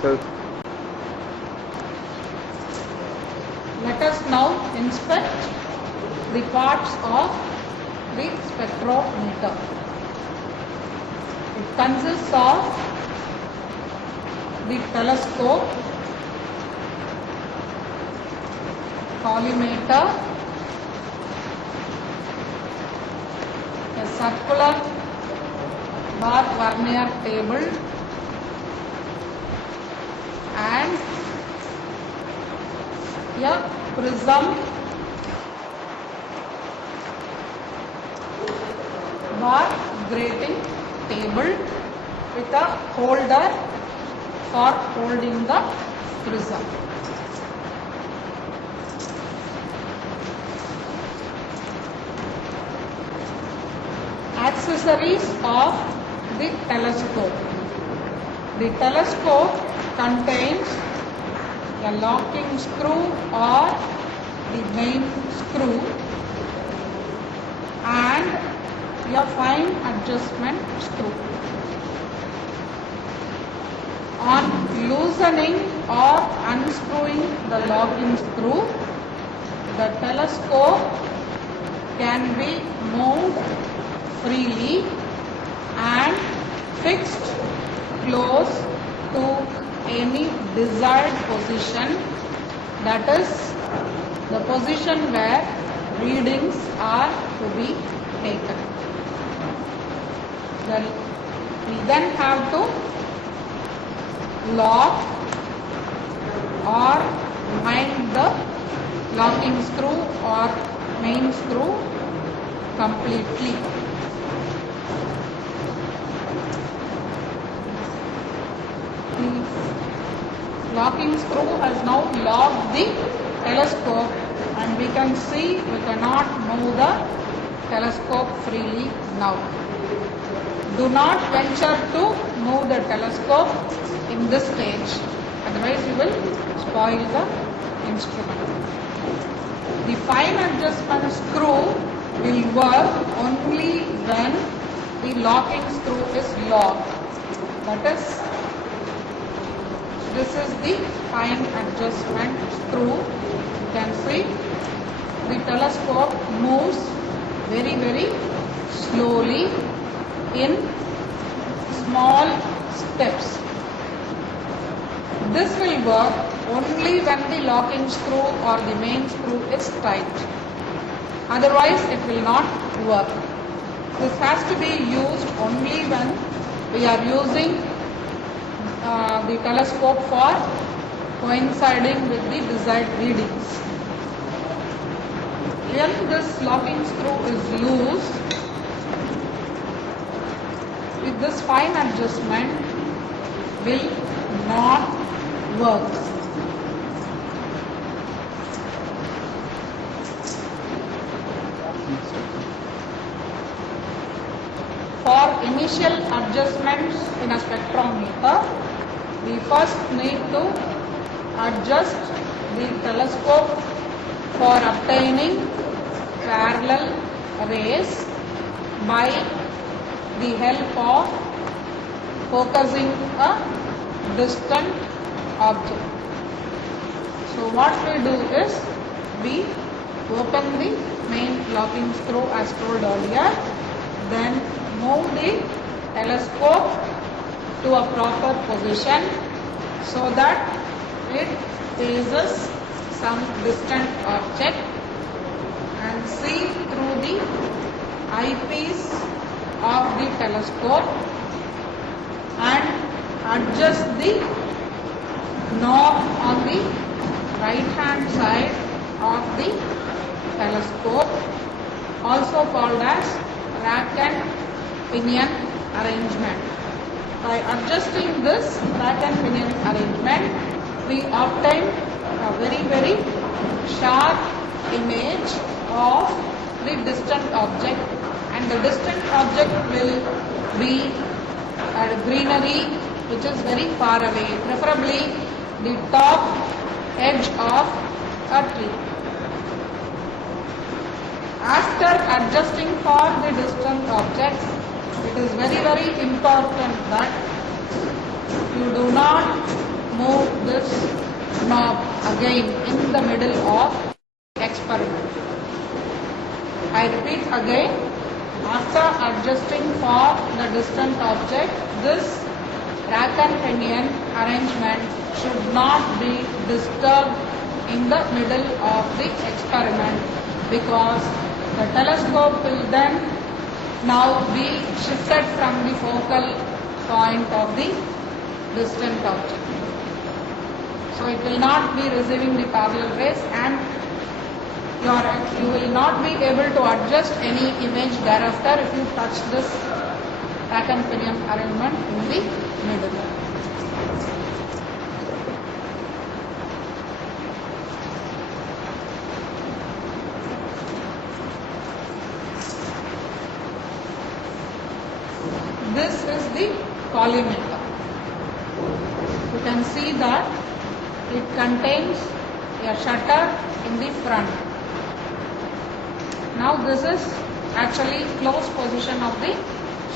So let us now inspect the parts of the spectrometer. It consists of the telescope, collimator, a circular bar vernier table, and a prism bar grating table with a holder for holding the prism. Accessories of the telescope. The telescope contains a locking screw or the main screw and a fine adjustment screw. On loosening or unscrewing the locking screw, the telescope can be moved freely and fixed close to any desired position, that is the position where readings are to be taken. We then have to lock or wind the locking screw or main screw completely. The locking screw has now locked the telescope, and we can see we cannot move the telescope freely now. Do not venture to move the telescope in this stage, otherwise you will spoil the instrument. The fine adjustment screw will work only when the locking screw is locked. That is, this is the fine adjustment screw. You can see the telescope moves very slowly in small steps. This will work only when the locking screw or the main screw is tight. Otherwise it will not work. This has to be used only when we are using the telescope for coinciding with the desired readings. When this locking screw is loose, with this fine adjustment will not work. For initial adjustments in a spectrometer, we first need to adjust the telescope for obtaining parallel rays by the help of focusing a distant object. So what we do is we open the main locking screw as told earlier, then move the telescope to a proper position so that it faces some distant object and see through the eyepiece of the telescope and adjust the knob on the right hand side of the telescope, also called as rack and pinion arrangement. By adjusting this rack and pinion arrangement, we obtain a very sharp image of the distant object, and the distant object will be a greenery which is very far away, preferably the top edge of a tree. After adjusting for the distant objects, it is very important that you do not this knob again in the middle of experiment. I repeat again, after adjusting for the distant object, this rack and pinion arrangement should not be disturbed in the middle of the experiment, because the telescope will then now be shifted from the focal point of the distant object. So it will not be receiving the parallel rays, and you will not be able to adjust any image thereafter if you touch this rack and pinion arrangement in the middle. This is the collimator. You can see that it contains a shutter in the front. Now this is actually closed position of the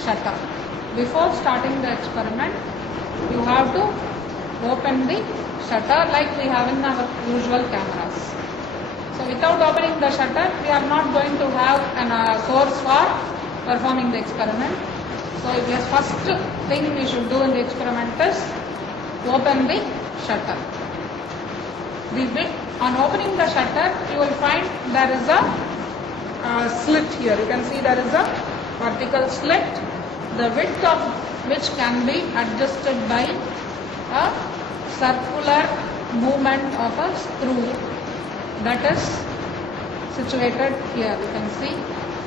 shutter. Before starting the experiment, you have to open the shutter like we have in our usual cameras. So without opening the shutter, we are not going to have a source for performing the experiment. So the first thing we should do in the experiment is open the shutter. On opening the shutter, you will find there is a slit here. You can see there is a vertical slit, the width of which can be adjusted by a circular movement of a screw that is situated here. You can see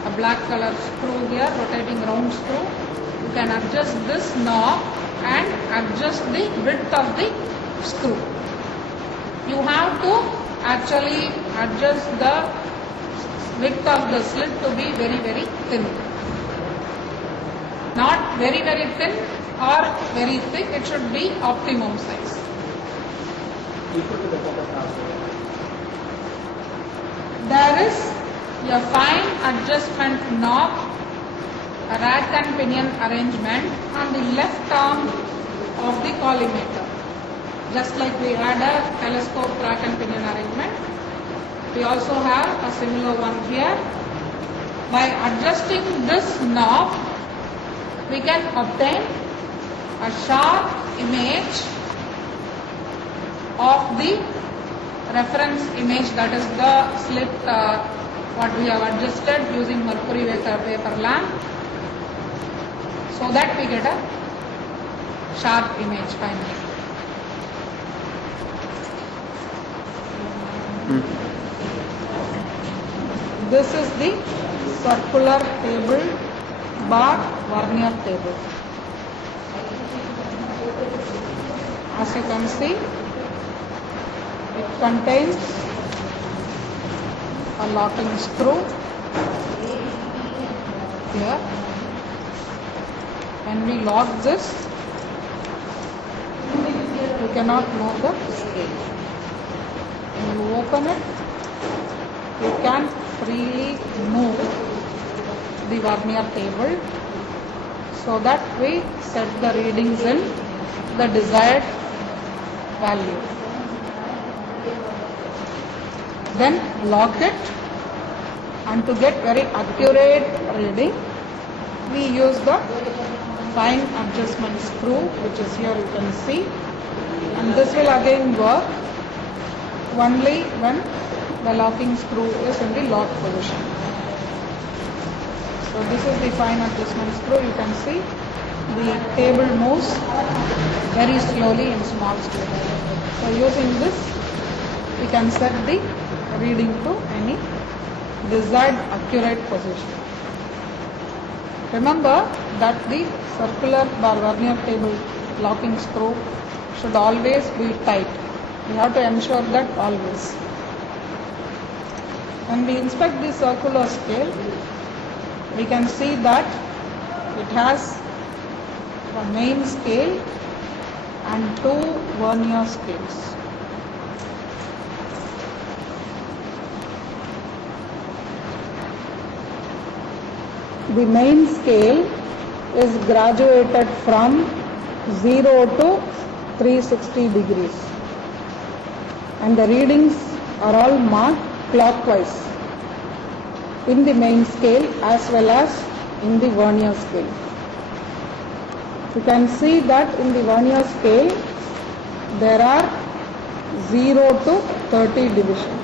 a black color screw here, rotating round screw. You can adjust this knob and adjust the width of the screw. You have to actually adjust the width of the slit to be very, very thin. Not very, very thin or very thick, it should be optimum size. There is a fine adjustment knob, a rack and pinion arrangement on the left arm of the collimator. Just like we had a telescope rack and pinion arrangement, we also have a similar one here. By adjusting this knob, we can obtain a sharp image of the reference image, that is the slit what we have adjusted using mercury vapor lamp, so that we get a sharp image finally. This is the circular table bar vernier table. As you can see, it contains a locking screw here. When we lock this, you cannot move the scale. When you open it, you can freely move the vernier table so that we set the readings in the desired value. Then lock it, and to get very accurate reading, we use the fine adjustment screw, which is here you can see, and this will again work only when the locking screw is in the lock position. So this is the fine adjustment screw. You can see the table moves very slowly in small scale. So using this, we can set the reading to any desired accurate position. Remember that the circular bar vernier table locking screw should always be tight. We have to ensure that always. When we inspect the circular scale, we can see that it has a main scale and two vernier scales. The main scale is graduated from 0 to 360 degrees. and the readings are all marked clockwise in the main scale as well as in the vernier scale. You can see that in the vernier scale there are 0 to 30 divisions.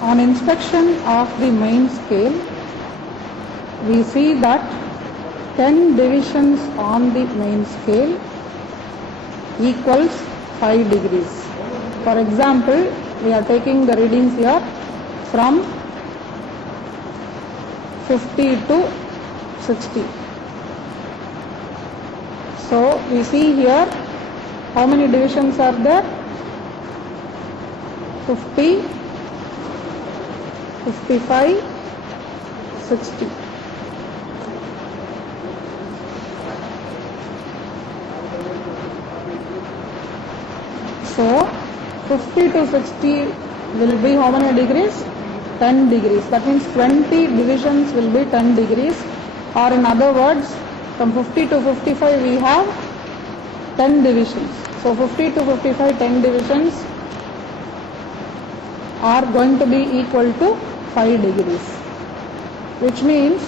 On inspection of the main scale, we see that 10 divisions on the main scale equals 5 degrees. For example, we are taking the readings here from 50 to 60. So we see here how many divisions are there? 50, 55, 60. So 50 to 60 will be how many degrees? 10 degrees. That means 20 divisions will be 10 degrees, or in other words, from 50 to 55 we have 10 divisions. So 50 to 55, 10 divisions are going to be equal to 5 degrees, which means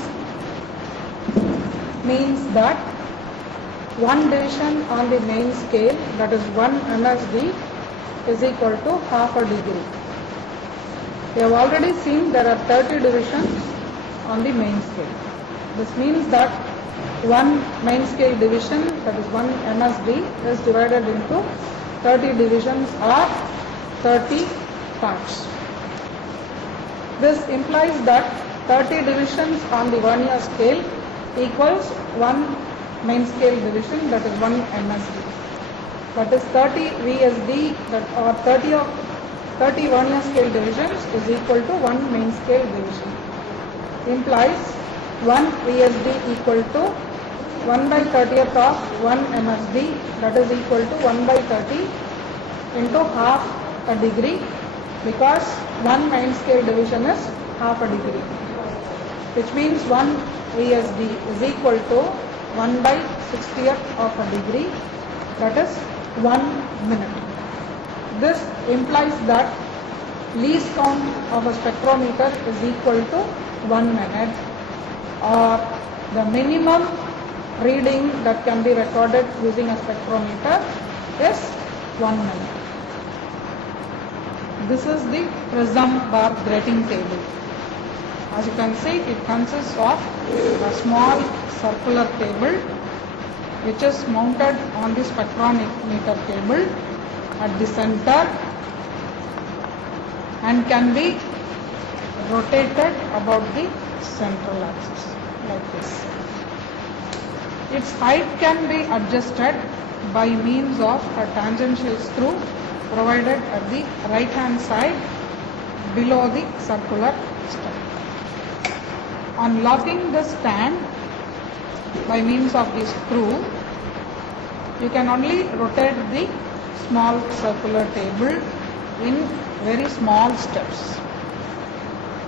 that one division on the main scale, that is 1 MSD, is equal to half a degree. We have already seen there are 30 divisions on the main scale. This means that one main scale division, that is 1 MSD, is divided into 30 divisions or 30 parts. This implies that 30 divisions on the vernier scale equals one main scale division, that is 1 MSD. That is 30 VSD, or 30 vernier scale divisions is equal to 1 main scale division. Implies 1 VSD equal to 1 by 30th of 1 MSD, that is equal to 1 by 30 into half a degree, because 1 main scale division is half a degree, which means 1 VSD is equal to 1 by 60th of a degree, that is 1 minute. This implies that least count of a spectrometer is equal to 1 minute, or the minimum reading that can be recorded using a spectrometer is 1 minute. This is the prism bar grating table. As you can see, it consists of a small circular table which is mounted on the spectrometer table at the center and can be rotated about the central axis like this. Its height can be adjusted by means of a tangential screw provided at the right hand side below the circular stem. On locking the stand by means of the screw, you can only rotate the small circular table in very small steps.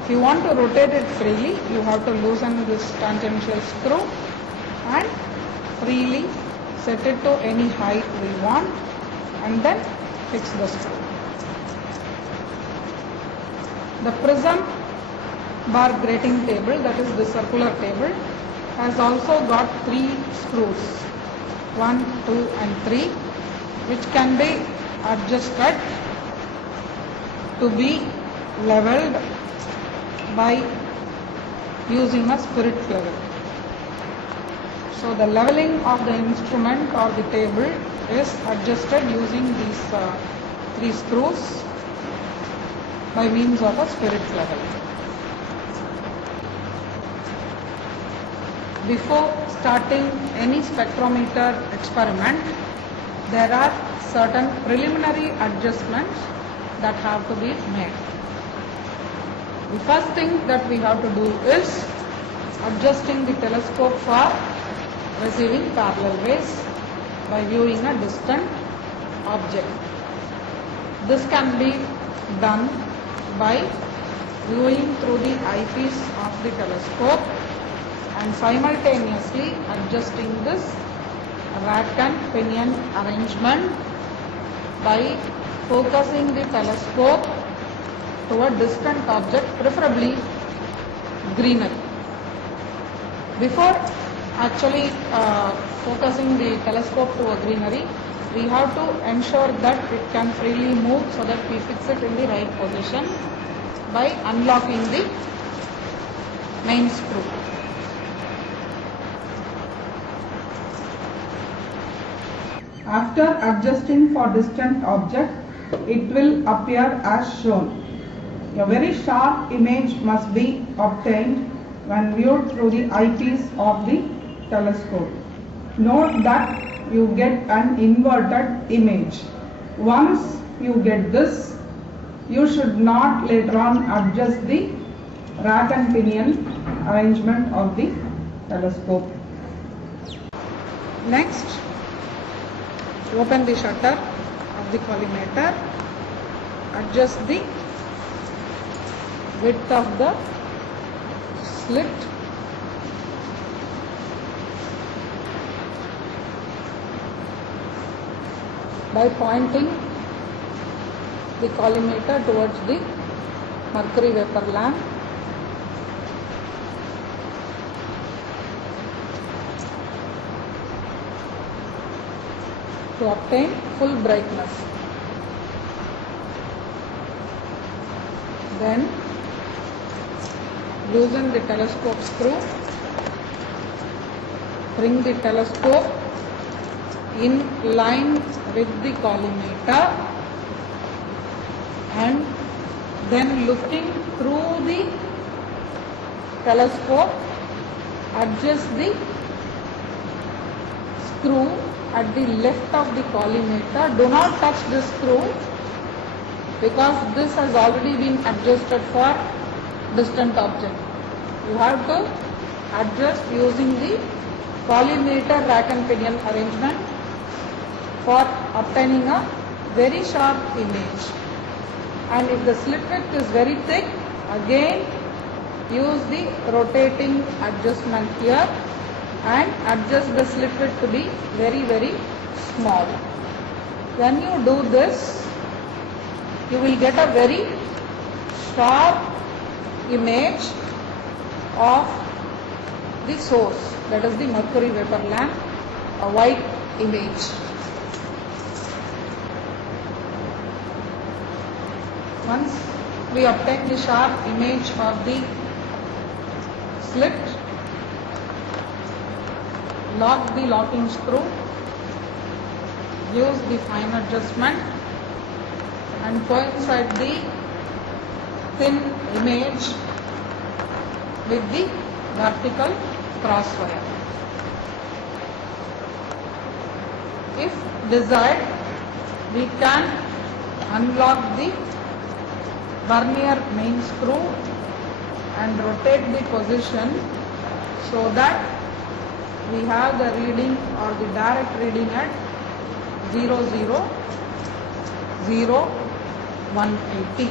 If you want to rotate it freely, you have to loosen this tangential screw and freely set it to any height we want and then fix the screw. The prism bar grating table, that is the circular table, has also got 3 screws, 1, 2 and 3, which can be adjusted to be leveled by using a spirit level. So the leveling of the instrument or the table is adjusted using these 3 screws by means of a spirit level. Before starting any spectrometer experiment, there are certain preliminary adjustments that have to be made. The first thing that we have to do is adjusting the telescope for receiving parallel rays by viewing a distant object. This can be done by viewing through the eyepiece of the telescope and simultaneously adjusting this rack and pinion arrangement by focusing the telescope to a distant object, preferably greenery. Before actually focusing the telescope to a greenery, we have to ensure that it can freely move so that we fix it in the right position by unlocking the main screw. After adjusting for distant object, it will appear as shown. A very sharp image must be obtained when viewed through the eyepiece of the telescope. Note that you get an inverted image. Once you get this, you should not later on adjust the rack and pinion arrangement of the telescope. Next, open the shutter of the collimator, adjust the width of the slit by pointing the collimator towards the mercury vapor lamp. To obtain full brightness. Then loosen the telescope screw, bring the telescope in line with the collimator, and then looking through the telescope, adjust the screw at the left of the collimator. Do not touch this screw because this has already been adjusted for distant object. You have to adjust using the collimator rack and pinion arrangement for obtaining a very sharp image. And if the slit width is very thick, again use the rotating adjustment here and adjust the slit width to be very small. When you do this, you will get a very sharp image of the source, that is the mercury vapor lamp, a white image. Once we obtain the sharp image of the slit, lock the locking screw, use the fine adjustment and coincide the thin image with the vertical crosswire. If desired, we can unlock the vernier main screw and rotate the position so that we have the reading or the direct reading at 180.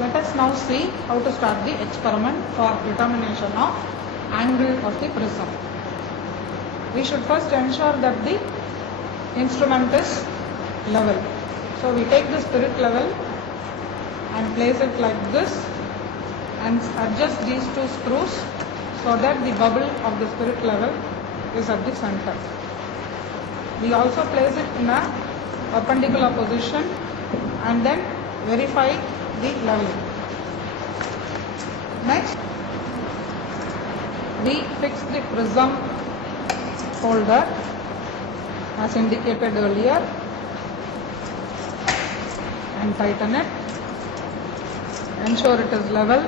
Let us now see how to start the experiment for determination of angle of the prism. We should first ensure that the instrument is level. So we take the spirit level and place it like this and adjust these two screws so that the bubble of the spirit level is at the center. We also place it in a perpendicular position and then verify the level. Next, we fix the prism holder as indicated earlier and tighten it. Ensure it is level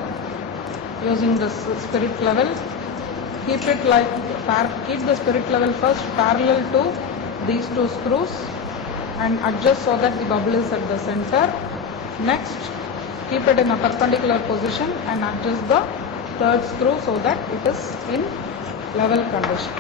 using the spirit level. Keep the spirit level first parallel to these two screws and adjust so that the bubble is at the center. Next, keep it in a perpendicular position and adjust the third screw so that it is in level condition.